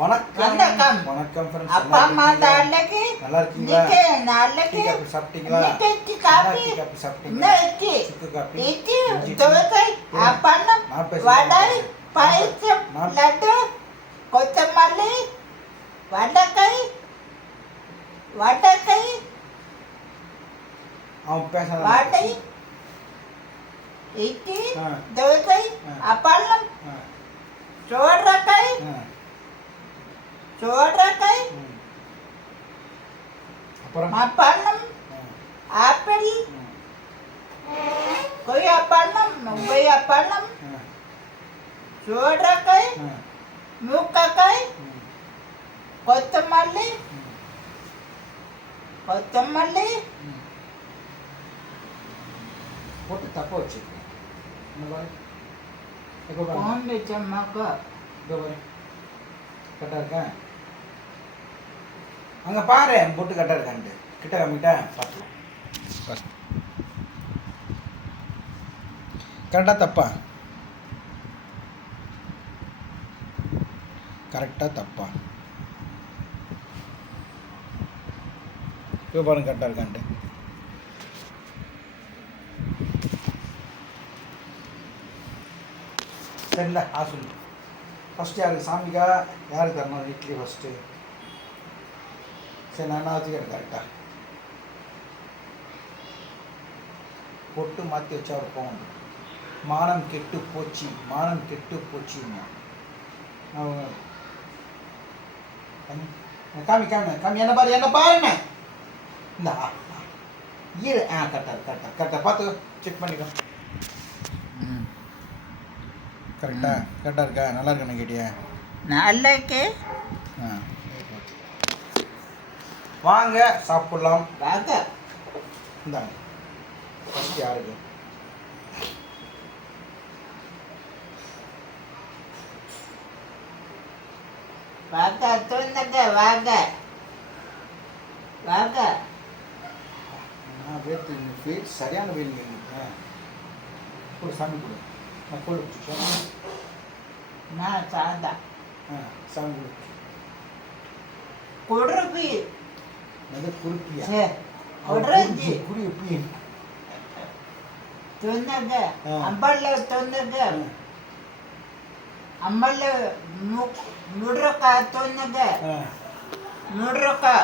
வணக்கம். வணக்கம் ஃப்ரெண்ட்ஸ். அப்பா அம்மா தாளைக்கு நல்லா இருக்கீங்களா? நாளைக்கு காபி சாப்பிட்டீங்களா? காபி சாப்பிட்டீங்களா? சுக்கு காபி தோசை அப்பளம் வடை பாயசம் லட்டு கொத்தமல்லி வடக்காய் அவன் பேச வடை இட்லி தோசை அப்பளம் சோறக்காய் அப்புறம் அப்பளம் ஆப்பிள் கொய்யாப்பழம் சோறக்காய் மூக்கக்காய் கொத்தமல்லி போட்டு தப்ப வச்சுக்கோ. कौन चम्मक கரெக்டாக இருக்கேன். அங்கே பாரு பொட்டு கரெக்டாக இருக்கான்ட்டு கிட்ட கம்மிட்டா பார்த்துக்கலாம். கரெக்டாக தப்பா? கரெக்டாக தப்பா? இப்போ பாருங்க கரெக்டாக இருக்கான்ட்டு. சரிங்களா? சொல்லு ஃபஸ்ட்டு யாருக்கு சாமிக்கா யாருக்கு தரணும் இட்லி ஃபஸ்ட்டு? சரி நான் வச்சுக்கிறேன். கரெக்டாக பொட்டு மாற்றி வச்சா ஒரு போகும். மானம் கெட்டு போச்சுன்னா காமி என்ன பாருங்க இந்த ஈர கரெக்டாக பார்த்து செக் பண்ணிக்கோ. கரெக்டாக இருக்கா? நல்லா இருக்கா? கேட்டியா? நல்லா இருக்கு. வாங்க சாப்பிடலாம். வாங்க. இந்தாங்க ஃபஸ்ட்டு யாருக்கு? வாங்க தோணுங்க வாங்க வெயில் சரியான வெயில். ஒரு சாமி கொடு. நான் கோழி வச்சுச்சோம். நான் சாதா சாமி குடுப்பி அது குறிப்பியா? குறிப்பி தொண்ணுங்க அம்பல்ல தொண்ணுங்க அம்பல்ல நூறுக்கா தொண்ணுங்க நூறுக்கா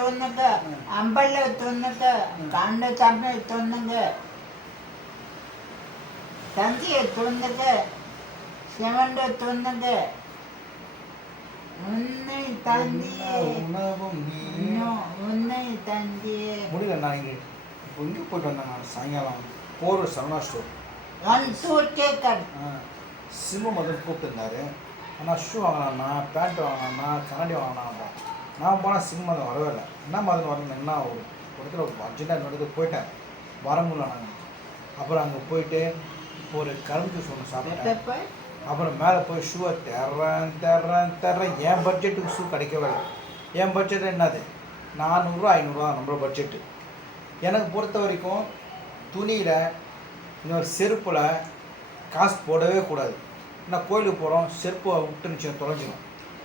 தொண்ணுங்க அம்பல்ல தொண்ணுங்க காண்ட சாமி தொண்ணுங்க தந்திய தொண்ணுங்க செவண்ட தொண்ணுங்க உன்னை தந்தியே முடியல. நான் இங்கே இப்போ இங்கே போயிட்டு வந்தேன். நான் சாயங்காலம் போர் சரவணா ஸ்டோர் சிம்மு முதல் கூப்பிட்டுருந்தாரு. ஆனால் ஷூ வாங்கினான்னா பேண்ட் வாங்கினான்னா கண்ணாடி வாங்கினான்னா நான் போனால் சிம்மு மதம் வரவே இல்லை. என்ன மதம் வரணும் என்ன ஒரு இடத்துல அர்ஜென்ட்டாக இன்னொரு போயிட்டேன் வர முடியல. நாங்கள் அப்புறம் அங்கே போயிட்டு ஒரு கரும்பு ஜூஸ் ஒன்று சாப்பிட்டேன். அப்புறம் மேலே போய் ஷூவை தர்றேன். என் பட்ஜெட்டுக்கு ஷூ கிடைக்கவே இல்லை. என் பட்ஜெட்டு என்னது 400 500 நம்மளோட பட்ஜெட்டு. எனக்கு பொறுத்த வரைக்கும் துணியில் இன்னொரு செருப்பில் காசு போடவே கூடாது. நான் கோயிலுக்கு போகிறோம் செருப்பு விட்டுனுச்சு தொலைஞ்சிடும்.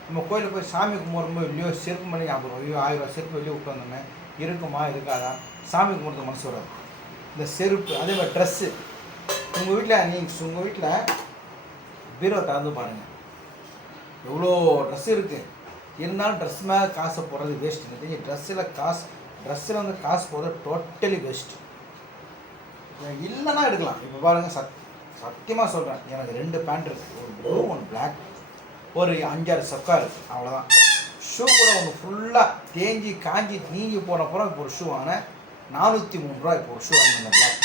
நம்ம கோயிலுக்கு போய் சாமி கும்பிட்றோமோ இல்லையோ செருப்பு மணி 50 ரூபா 1000 ரூபா செருப்பு வெளியே விட்டு வந்தோமே இருக்குமா இருக்காதா? சாமி கும்பிட்றது மனசு வராது. இந்த செருப்பு அதே மாதிரி ட்ரெஸ்ஸு உங்கள் வீட்டில் பீரோ திறந்து பாருங்கள் எவ்வளோ ட்ரெஸ் இருக்குது. இருந்தாலும் ட்ரெஸ் மேலே காசை போடுறது வேஸ்ட்டு. தெரிஞ்சு ட்ரெஸ்ஸில் வந்து காசு போடுறது டோட்டலி வேஸ்ட்டு. இல்லைன்னா எடுக்கலாம். இப்போ பாருங்கள் சத்தியமாக சொல்கிறேன். எனக்கு 2 பேண்ட் இருக்குது. ஒரு ப்ளூ 1 பிளாக். ஒரு 5-6 சொக்கா இருக்குது. அவ்வளோதான். ஷூ கூட ஒன்று ஃபுல்லாக தேஞ்சி காஞ்சி நீங்கி போனப்புறம் இப்போ ஒரு ஷூ வாங்கினேன் 403 ரூபா. இப்போ ஒரு ஷூ வாங்கினேன் பிளாக்.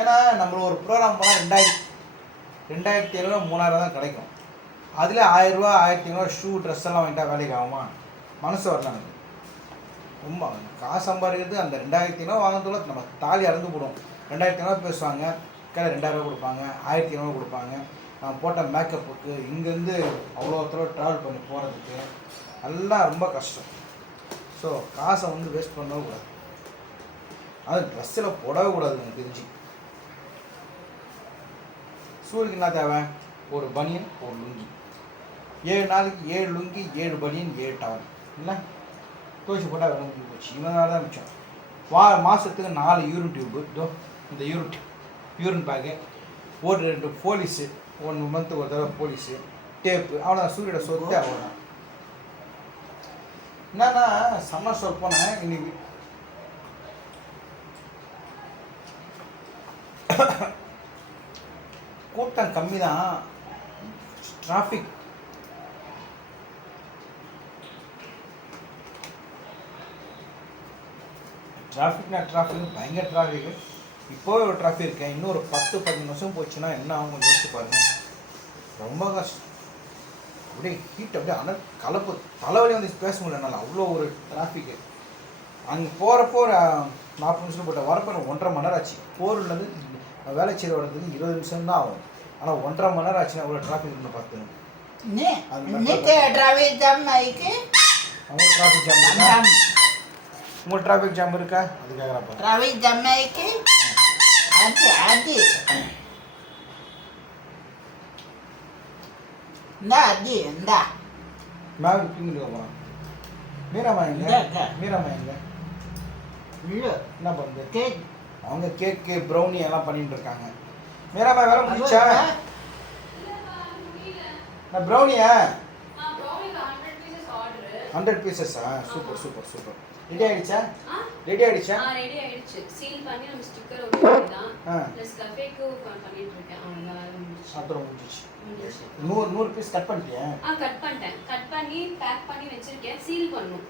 ஏன்னா நம்மள ஒரு ப்ரோக்ராம் போனால் 2700 3000 தான் கிடைக்கும். அதில் 1000 ரூபா 1500 ஷூ ட்ரெஸ் எல்லாம் வாங்கிட்டா வேலைக்கு ஆகுமா? மனசு வரல எனக்கு. ரொம்ப காசு சம்பாதிக்கிறது அந்த 2500 வாங்கினதுல நம்ம தாலி அறந்து போடும். 2500 பேசுவாங்க, கையில் 2000 ரூபா கொடுப்பாங்க, 1500 கொடுப்பாங்க. நான் போட்ட மேக்கப்புக்கு இங்கேருந்து அவ்வளோ தூரம் ட்ராவல் பண்ணி போகிறதுக்கு எல்லாம் ரொம்ப கஷ்டம். ஸோ காசை வந்து வேஸ்ட் பண்ணவே கூடாது. அது ட்ரெஸ்ஸில் போடவே கூடாது எனக்கு தெரிஞ்சு. ஸ்கூலுக்கு என்ன தேவை? ஒரு பனியன், ஒரு லுங்கி. 7 நாளைக்கு 7 லுங்கி, 7 பனியன், 7 டவல் இல்லை துவைச்சி போட்டால் வேலை முடிஞ்சு போச்சு. இவனால தான் மிச்சம். மாதத்துக்கு 4 யூரின் டியூப்பு. இந்த யூரின் பேக்கு, ஒரு 2 போலீஸு, 1 மந்த்து ஒரு தடவை போலீஸு, டேப்பு, அவ்வளோதான். சூரியோட சொத்து அவ்வளோதான். என்னன்னா சம்மர் சொல்ல போனேன் இன்னைக்கு கூட்டம் கம்மி தான். டிராஃபிக் பயங்கர டிராஃபிக்கு. இப்போவே ஒரு டிராஃபிக் இருக்கேன். இன்னும் ஒரு 10-15 வருஷம் போச்சுன்னா என்ன ஆகும் யோசிச்சு பாருங்க. ரொம்ப கஷ்டம். அப்படியே ஹீட் அப்படியே ஆனால் கலப்பு தலைவலி வந்து பேச முடியல. அவ்வளோ ஒரு டிராஃபிக்கு. அங்கே போகிறப்போ ஒரு 40 நிமிஷம் போட்ட வரப்போ 1.5 மணி நேரம் ஆச்சு. போர்லேருந்து வேலை செய்கிற வரதுக்கு 20 நிமிஷம் தான் ஆகும். ஆனால் 1.5 மணி நேரம் ஆச்சுன்னா அவ்வளோ டிராஃபிக் இருந்து பார்த்துங்க. டிராஃபிக் ஜாம் ஆயிக்கு உங்களுக்கு டிராஃபிக் ஜாம் இருக்கா? உங்களுக்கு டிராஃபிக் ஜாம் இருக்கா? அது கேட்குறப்ப டிராஃபிக் ஜாம் ஆயிக்கு அது இந்தா மேம் பிங்கிட்டு போகிறோம். மீராமா எங்க? என்ன பண்ணுது? கேக் அவங்க கேக்கு ப்ரௌனி எல்லாம் பண்ணிட்டு இருக்காங்க. மீராமா வேலை முடிச்சா? நான் ப்ரௌனியா 100 பீசஸா? சூப்பர். ரெடி ஆயிடுச்சா? ரெடி ஆயிடுச்சு. சீல் பண்ணி நம்ம ஸ்டிக்கர் ஒட்டிடலாம். ப்ளஸ் கஃபேக்கு பண்ணிட்டு இருக்கேன். அப்புறம் முடிஞ்சிச்சு. 100 பீஸ் கட் பண்ணிட்டியா? கட் பண்ணிட்டேன். கட் பண்ணி பேக் பண்ணி வச்சிருக்கேன். சீல் பண்ணனும்.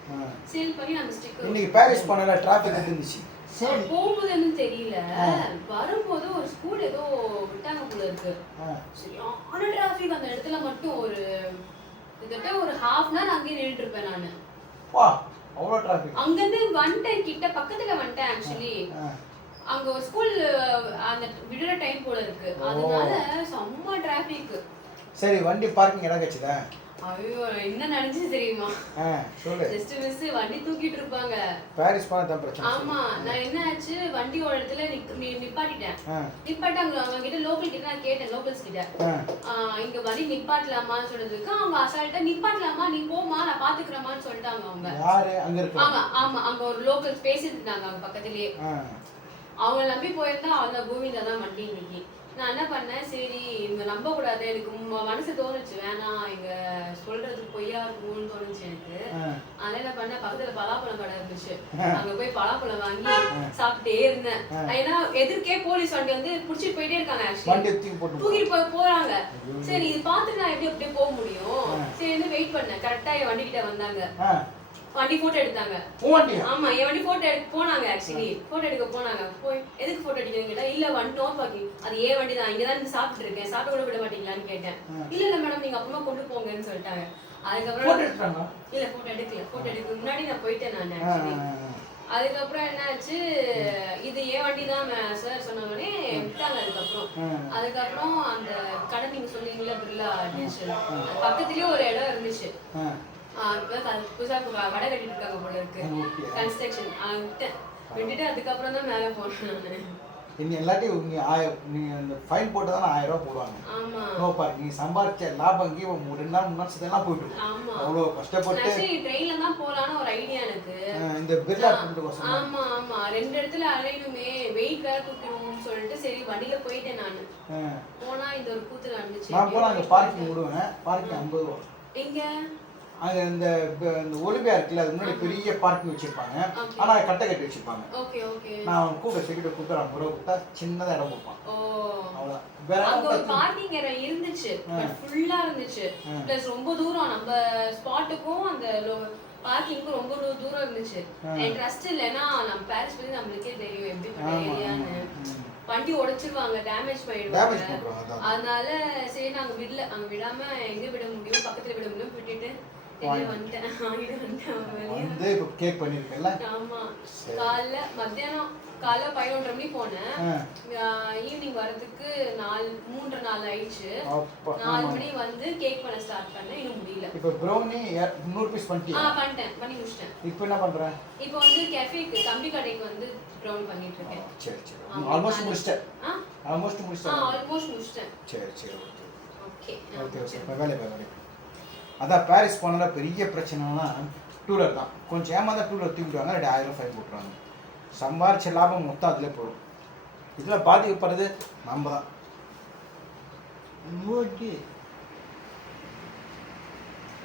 சீல் பண்ணி நம்ம ஸ்டிக்கர். இன்னைக்கு பாரிஸ் போனல டிராஃபிக் இருந்துச்சு. சரி போகும்போது என்ன தெரியல. வரும்போது ஒரு ஸ்கூல் ஏதோ விட்டாங்க போல இருக்கு. சரியான டிராஃபிக் அந்த இடத்துல மட்டும் ஒரு கிட்டத்தட்ட ஒரு ½ hour அங்கேயே நின்னுட்டு இருப்பேன் நானு. வா அவ்வளோ டிராஃபிக். அங்க இருந்து வந்துட்டேன் கிட்ட பக்கத்துல வந்துட்டேன் ஆக்சுவலி. அங்க ஒரு ஸ்கூல் அந்த விடுற டைம் போல இருக்கு. அதனால செம்ம டிராஃபிக். சரி வண்டி பார்க்கிங் இடம் கெச்சதா? ஐயோ என்ன நடந்துச்சு தெரியுமா? சொல்லு. ஜஸ்ட் மிஸ் வண்டி தூக்கிட்டு இருப்பாங்க. பாரிஸ் போன தான் பிரச்சனை. ஆமா நான் என்ன ஆச்சு வண்டியோட இடத்துல நிப்பாட்டிட்டேன். நிப்பாட்ட அவங்க கிட்ட லோக்கல் கிட்ட நான் கேட்டேன். லோக்கல்ஸ் கிட்ட இங்க வண்டி நிப்பாட்டலாமான்னு சொன்னதுக்கு அவங்க அசால்ட்டா நிப்பாட்டலாமா நீ போமா நான் பாத்துக்கிறேமான்னு சொல்லிட்டாங்க அவங்க. யாரு அங்க இருக்காங்க? ஆமா அங்க ஒரு லோக்கல் பேசிட்டு இருந்தாங்க அவங்க பக்கத்துலயே. அவங்க நம்பி போயிருந்தா அவங்க கோவிந்தா தான் வண்டி இன்னைக்கு. நான் என்ன பண்ணேன் சரி இவங்க நம்ப கூடாது. எனக்கு மனசு தோணுச்சு வேணாம் இங்க சொல்றது பொய்யா இருக்கும்னு தோணுச்சு எனக்கு. அதனால என்ன பண்ணேன் பக்கத்துல பலாப்பழம் கடை இருந்துச்சு. அங்க போய் பலாப்பழம் வாங்கி சாப்பிட்டே இருந்தேன். ஏன்னா எதிர்க்கே போலீஸ் வண்டி வந்து புடிச்சிட்டு போயிட்டே இருக்காங்க. தூக்கிட்டு போறாங்க. சரி இது பார்த்துட்டு நான் எப்படி அப்படியே போக முடியும். சரி வெயிட் பண்ணேன். கரெக்டா என் வண்டி கிட்ட வந்தாங்க. வண்டி போட்டோ எடுத்தாங்க. ஆமா என் வண்டி போட்டோ எடுக்க போனாங்க. ஆக்சுவலி போட்டோ எடுக்க போனாங்க. போய் எதுக்கு போட்டோ எடுக்கிறீங்க கேட்டா இல்ல வந்துட்டோம் பார்க்கிங். அது ஏன் வண்டி தான் இங்கதான் இருந்து சாப்பிட்டு இருக்கேன். சாப்பிட கூட விட மாட்டீங்களான்னு கேட்டேன். இல்ல மேடம் நீங்க அப்புறமா கொண்டு போங்கன்னு சொல்லிட்டாங்க. அதுக்கப்புறம் இல்ல போட்டோ எடுக்கல. போட்டோ எடுக்க முன்னாடி நான் போயிட்டேன் நான் ஆக்சுவலி. அதுக்கப்புறம் என்னாச்சு இது ஏன் வண்டி தான் சார் சொன்னவனே விட்டாங்க. அதுக்கப்புறம் அந்த கடை நீங்க சொன்னீங்களா பிர்லா டிஜிட்டல் பக்கத்துலயே ஒரு இடம் இருந்துச்சு. புதுசா கடை கட்டிட்டு இருக்காங்க போல இருக்கு கன்ஸ்ட்ரக்ஷன். விட்டுட்டு அதுக்கப்புறம் தான் மேலே போனேன். இன்னும் எல்லாத்தையும் நீங்கள் ஃபைன் போட்டு தான் 1000 ரூபா போடுவாங்க. நோ பார்க் நீ சம்பாதிச்ச லாபம் இங்கே 2 நாள் 3 நாள் இதெல்லாம் போயிட்டு அவ்வளோ கஷ்டப்பட்டு ட்ரெயின்ல தான் போலான்னு ஒரு ஐடியா எனக்கு. இந்த பிர்லா ஆமா 2 இடத்துல அலையணுமே வெயிட் வேற தூக்கணும்னு சொல்லிட்டு சரி வண்டியில போயிட்டேன் நான். போனா இந்த ஒரு கூத்து நடந்துச்சு. நான் போனா அங்கே பார்க்கிங் விடுவேன். பார்க்கிங் 50 ரூபா. எங்க அங்கே இந்த ஒலிம்பியா இருக்குல்ல அது முன்னாடி பெரிய பார்க்கிங் வச்சிருப்பாங்க. ஆனால் கட்டை கட்டி வச்சிருப்பாங்க. நான் கூப்பிட்டு 50 ரூபா கொடுத்தா சின்னதாக இடம் கொடுப்பான். அங்க ஒரு பார்க்கிங் ஏரியா இருந்துச்சு பட் ஃபுல்லா இருந்துச்சு. பிளஸ் ரொம்ப தூரம் நம்ம ஸ்பாட்டுக்கும் அந்த பார்க்கிங்க்கும் ரொம்ப தூரம் இருந்துச்சு. எனக்கு ட்ரஸ்ட் இல்லைன்னா நம்ம பாரிஸ் பத்தி நம்மளுக்கே தெரியும் எப்படி ஏரியான்னு. வண்டி உடைச்சிருவாங்க டேமேஜ் பண்ணிடுவாங்க. அதனால சரி நாங்க விடாம எங்க விட முடியும் பக்கத்துல விட முடியும் விட்டுட்டு காலைல 11:30 மணி போனேன். ஈவினிங் வரதுக்கு 3:30 ஆயிடுச்சு. 4 மணி வந்து கேக் பண்ண ஸ்டார்ட் பண்ணேன். இன்னும் முடியல. இப்போ ப்ரௌனி 100 பீஸ் பண்ணிட்டியா? பண்ணி முடிச்சிட்டேன். இப்போ என்ன பண்ற? இப்போ வந்து கேஃபேக்கு தம்பி கடைக்கு வந்து ப்ரௌனி பண்ணிட்டு இருக்கேன். சரி ஆல்மோஸ்ட் முடிச்சிட்டேன். ஆல்மோஸ்ட் முடிச்சிட்டேன். ஆல்மோஸ்ட் முடிச்சிட்டேன். சரி சரி ஓகே ஓகே ஓகே ஓகே இப்போ வேலை வேலை. அதான் பாரிஸ் போனதில் பெரிய பிரச்சனைனா டூலர் தான். கொஞ்சம் ஏமாந்தா டூலர் தூக்கிடுவாங்க, 2000 ஃபைன் போட்டுருவாங்க. சம்பாரிச்ச லாபம் மொத்தம் அதிலே போடும். இதில் பாதிக்கப்படுறது நம்ம தான். மூச்சு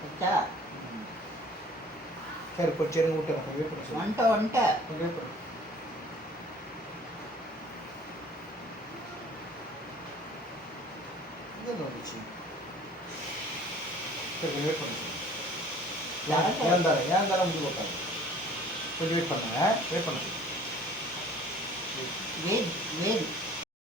அச்சா சரி இப்போ சரி விட்டுறேன். கொஞ்சம் வெயிட் பண்ண சொல்லு. வந்துட்ட கொஞ்சம் வெயிட் பண்ணு. இது வந்துச்சு. சரி கொஞ்சம் வெயிட் பண்ண சொல்லு. ஏன் தானே முடிவு வைப்பாங்க. கொஞ்சம் வெயிட் பண்ணுங்க, வெயிட் பண்ண சொல்லு. வேறு வேறு